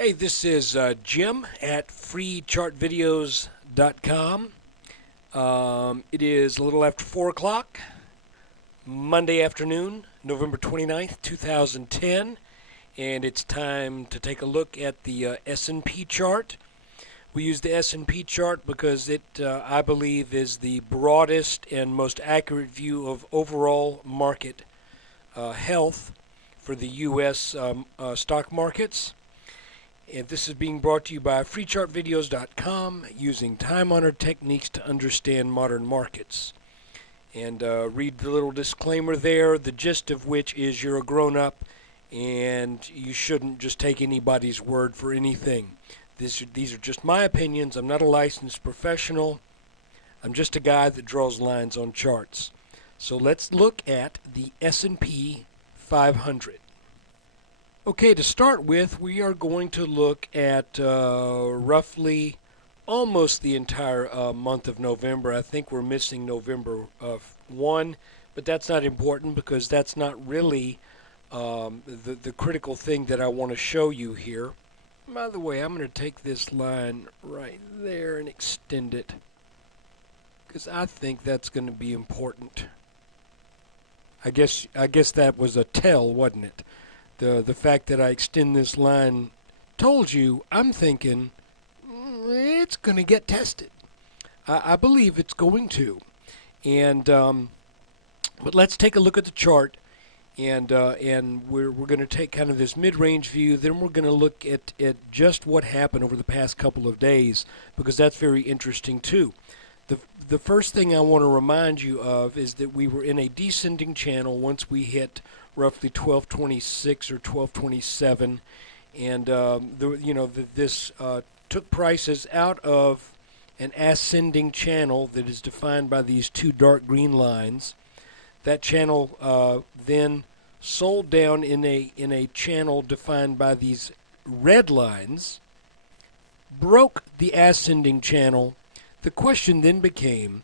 Hey, this is Jim at freechartvideos.com. It is a little after 4 o'clock, Monday afternoon, November 29th, 2010, and it's time to take a look at the S&P chart. We use the S&P chart because it, I believe, is the broadest and most accurate view of overall market health for the U.S. Stock markets. And this is being brought to you by freechartvideos.com, using time-honored techniques to understand modern markets. And read the little disclaimer there, the gist of which is you're a grown-up and you shouldn't just take anybody's word for anything. These are just my opinions. I'm not a licensed professional. I'm just a guy that draws lines on charts. So let's look at the S&P 500. Okay, to start with, we are going to look at roughly almost the entire month of November. I think we're missing November 1, but that's not important because that's not really the critical thing that I want to show you here. By the way, I'm going to take this line right there and extend it because I think that's going to be important. I guess that was a tell, wasn't it? The fact that I extend this line told you I'm thinking it's going to get tested. I believe it's going to. And but let's take a look at the chart, and we're going to take kind of this mid-range view. Then we're going to look at just what happened over the past couple of days, because that's very interesting too. The first thing I want to remind you of is that we were in a descending channel once we hit roughly 1226 or 1227, and this took prices out of an ascending channel that is defined by these two dark green lines. That channel then sold down in a channel defined by these red lines, broke the ascending channel. The question then became,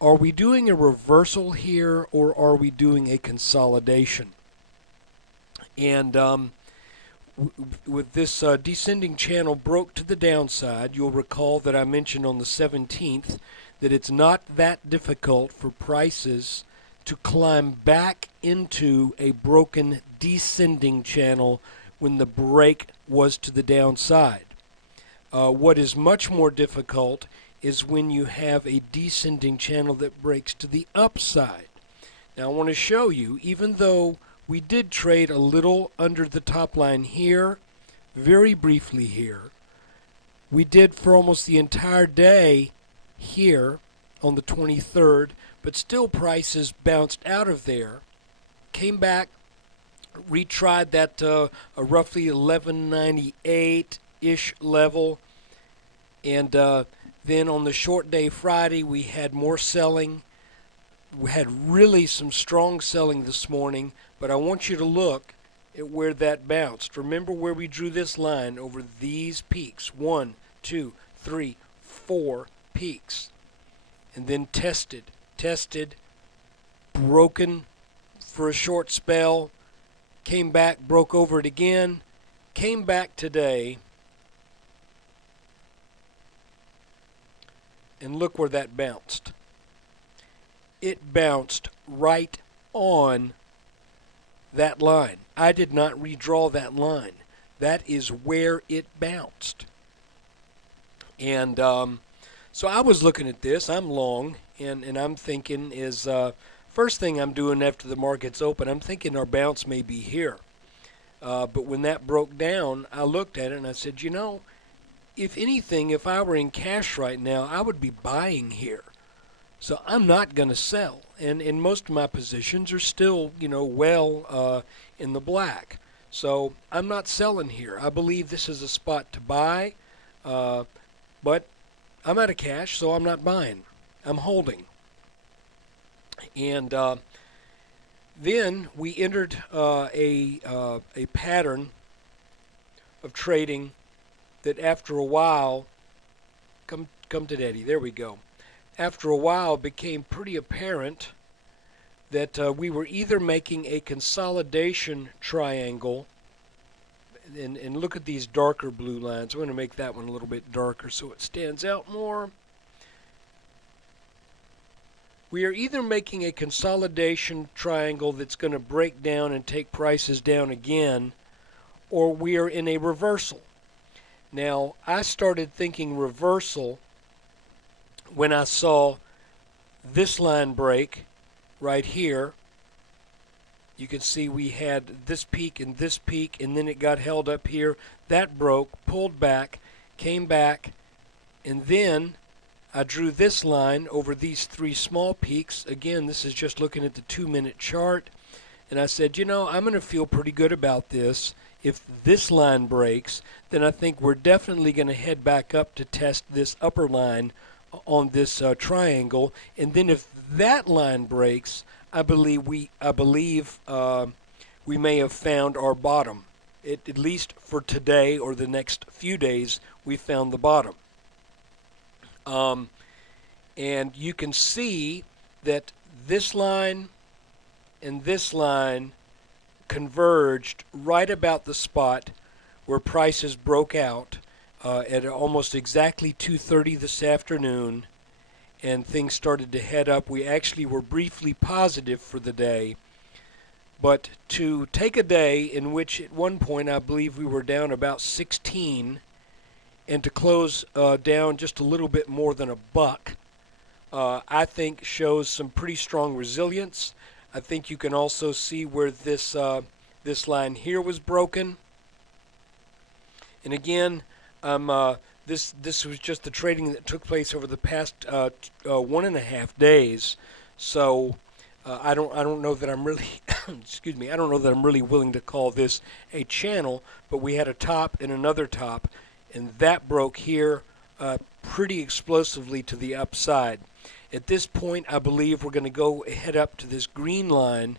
are we doing a reversal here or are we doing a consolidation? And with this descending channel broke to the downside, you'll recall that I mentioned on the 17th that it's not that difficult for prices to climb back into a broken descending channel when the break was to the downside. What is much more difficult is when you have a descending channel that breaks to the upside. Now I want to show you, even though we did trade a little under the top line here, very briefly here, we did for almost the entire day here on the 23rd, but still prices bounced out of there, came back, retried that a roughly 1198-ish level, and then on the short day Friday, we had more selling. We had really some strong selling this morning, but I want you to look at where that bounced. Remember where we drew this line over these peaks. 1, 2, 3, 4 peaks. And then tested, broken for a short spell, came back, broke over it again, came back today, and look where that bounced. It bounced right on that line. I did not redraw that line. That is where it bounced. And so I was looking at this. I'm long, and I'm thinking is first thing I'm doing after the market's open, I'm thinking our bounce may be here. But when that broke down, I looked at it and I said, you know, if anything, if I were in cash right now, I would be buying here. So I'm not going to sell. And most of my positions are still, well in the black. So I'm not selling here. I believe this is a spot to buy. But I'm out of cash, so I'm not buying. I'm holding. And then we entered a pattern of trading that after a while, come to Daddy, there we go. After a while, it became pretty apparent that we were either making a consolidation triangle and look at these darker blue lines. I'm going to make that one a little bit darker so it stands out more. We are either making a consolidation triangle that's going to break down and take prices down again, or we are in a reversal. Now, I started thinking reversal when I saw this line break right here. You can see we had this peak, and then it got held up here. That broke, pulled back, came back, and then I drew this line over these three small peaks. Again, this is just looking at the 2-minute chart. And I said, you know, I'm going to feel pretty good about this. If this line breaks, then I think we're definitely going to head back up to test this upper line on this triangle. And then if that line breaks, I believe we may have found our bottom. At least for today or the next few days, we found the bottom. And you can see that this line and this line converged right about the spot where prices broke out at almost exactly 2:30 this afternoon, and things started to head up. We actually were briefly positive for the day, but to take a day in which at one point I believe we were down about 16, and to close down just a little bit more than $1, I think shows some pretty strong resilience. I think you can also see where this line here was broken. And again, this was just the trading that took place over the past 1.5 days. So I don't know that I'm really excuse me. I don't know that I'm really willing to call this a channel. But we had a top and another top, and that broke here pretty explosively to the upside. At this point, I believe we're going to go head up to this green line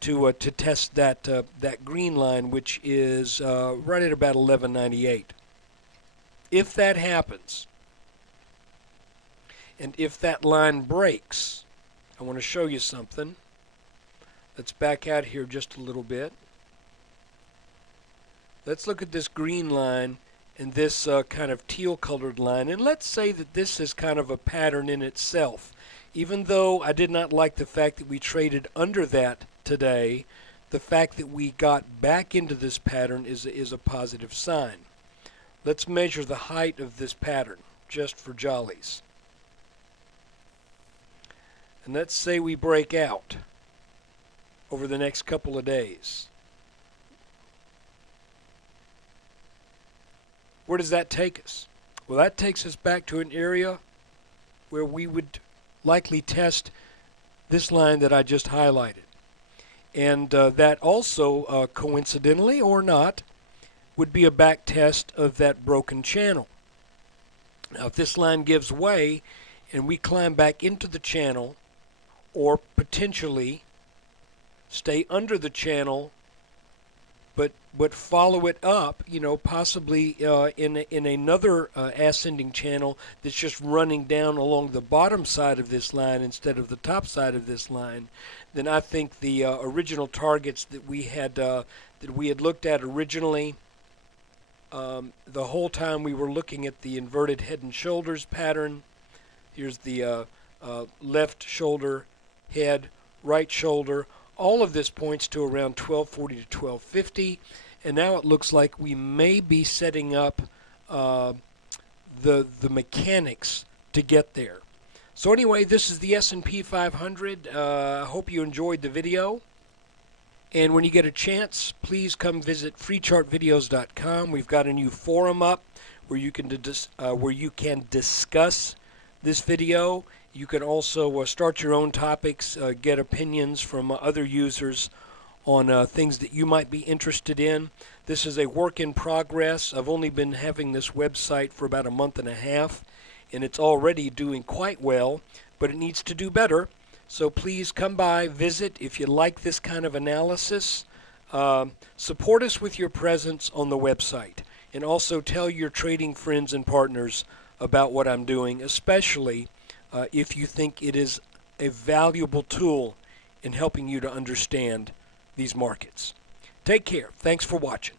to test that green line, which is right at about 11.98. If that happens, and if that line breaks, I want to show you something. Let's back out here just a little bit. Let's look at this green line and this kind of teal-colored line, and let's say that this is kind of a pattern in itself. Even though I did not like the fact that we traded under that today, the fact that we got back into this pattern is a positive sign. Let's measure the height of this pattern, just for jollies. And let's say we break out over the next couple of days. Where does that take us? Well, that takes us back to an area where we would likely test this line that I just highlighted. And that also, coincidentally or not, would be a back test of that broken channel. Now, if this line gives way and we climb back into the channel, or potentially stay under the channel, but follow it up, you know, possibly in another ascending channel that's just running down along the bottom side of this line instead of the top side of this line, then I think the original targets that we had looked at originally, the whole time we were looking at the inverted head and shoulders pattern. Here's the left shoulder, head, right shoulder. All of this points to around 1240 to 1250, and now it looks like we may be setting up the mechanics to get there. So anyway, this is the S&P 500. I hope you enjoyed the video. And when you get a chance, please come visit freechartvideos.com. We've got a new forum up where you can discuss this video. You can also start your own topics, get opinions from other users on things that you might be interested in. This is a work in progress. I've only been having this website for about a month and a half, and it's already doing quite well, but it needs to do better. So please come by, visit if you like this kind of analysis. Support us with your presence on the website, and also tell your trading friends and partners about what I'm doing, especially if you think it is a valuable tool in helping you to understand these markets. Take care. Thanks for watching.